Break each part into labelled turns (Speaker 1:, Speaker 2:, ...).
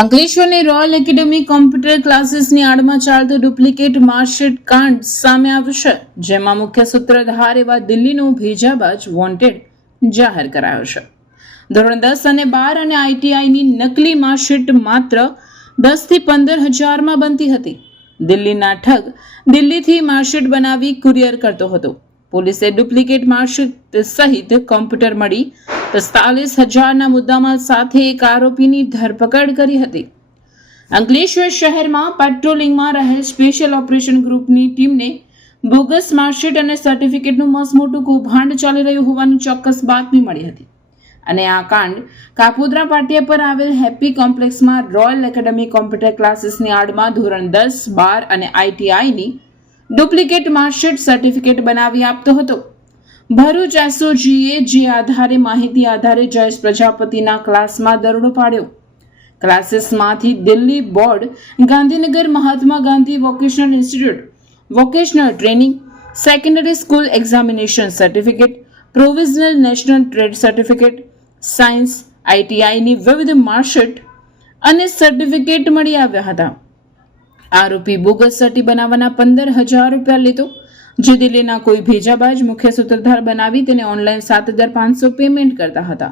Speaker 1: અંકલેશ્વરની royal academy computer ક્લાસીસની આડમાં ચાલતો ડુપ્લિકેટ માર્કશીટ કાંડ સામે આવ્યું જેમાં મુખ્ય સૂત્રધાર એવા દિલ્હીનો ભેજાબાજ વોન્ટેડ જાહેર કરાયો છે. ધોરણ દસ અને બાર અને આઈટીઆઈની નકલી માર્કશીટ માત્ર દસથી પંદર હજારમાં બનતી હતી. દિલ્હીના ઠગ દિલ્હીથી માર્કશીટ બનાવી કુરિયર કરતો હતો. પોલીસે ડુપ્લિકેટ માર્કશીટ સહિત કોમ્પ્યુટર મળી પિસ્તાલીસ હજારના મુદ્દામાલ સાથે એક આરોપીની ધરપકડ કરી હતી. અંકલેશ્વર શહેરમાં પેટ્રોલિંગમાં રહેલ સ્પેશિયલ ઓપરેશન ગ્રુપની ટીમને બોગસ માર્કશીટ અને સર્ટિફિકેટનું મસમોટું કૌભાંડ ચાલી રહ્યું હોવાનું ચોક્કસ બાતમી મળી હતી. અને આ કાંડ કાપોદ્રા પાટિયા પર આવેલ હેપી કોમ્પ્લેક્સમાં રોયલ એકેડેમી કોમ્પ્યુટર ક્લાસીસની આડમાં ધોરણ દસ, બાર અને આઈટીઆઈની ડુપ્લિકેટ માર્કશીટ સર્ટિફિકેટ બનાવી આપતો હતો. ભરૂચ એસઓજીએ જે આધારે માહિતી આધારે જયેશ પ્રજાપતિના ક્લાસમાં દરોડો પાડ્યો. ક્લાસીસમાંથી Delhi board, Gandhinagar Mahatma Gandhi vocational institute, vocational training, secondary school examination certificate, provisional national trade certificate, science, આઈટીઆઈની વિવિધ માર્કશીટ અને સર્ટિફિકેટ મળી આવ્યા હતા. આરોપી બોગસ સર્ટી બનાવવાના પંદર હજાર રૂપિયા લેતો જે દિલ્હીના કોઈ ભેજાબાજ મુખ્ય સૂત્રધાર બનાવી તેને ઓનલાઈન સાત હજાર પાંચસો પેમેન્ટ કરતા હતા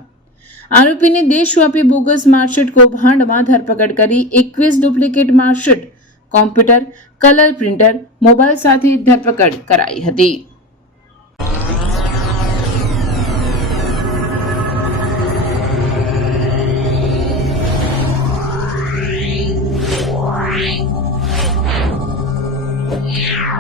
Speaker 1: આરોપીને દેશવ્યાપી બોગસ માર્કશીટ કૌભાંડમાં ધરપકડ કરી એકવીસ duplicate marksheet, computer, colour printer, mobile સાથે ધરપકડ કરાઈ હતી Yeah.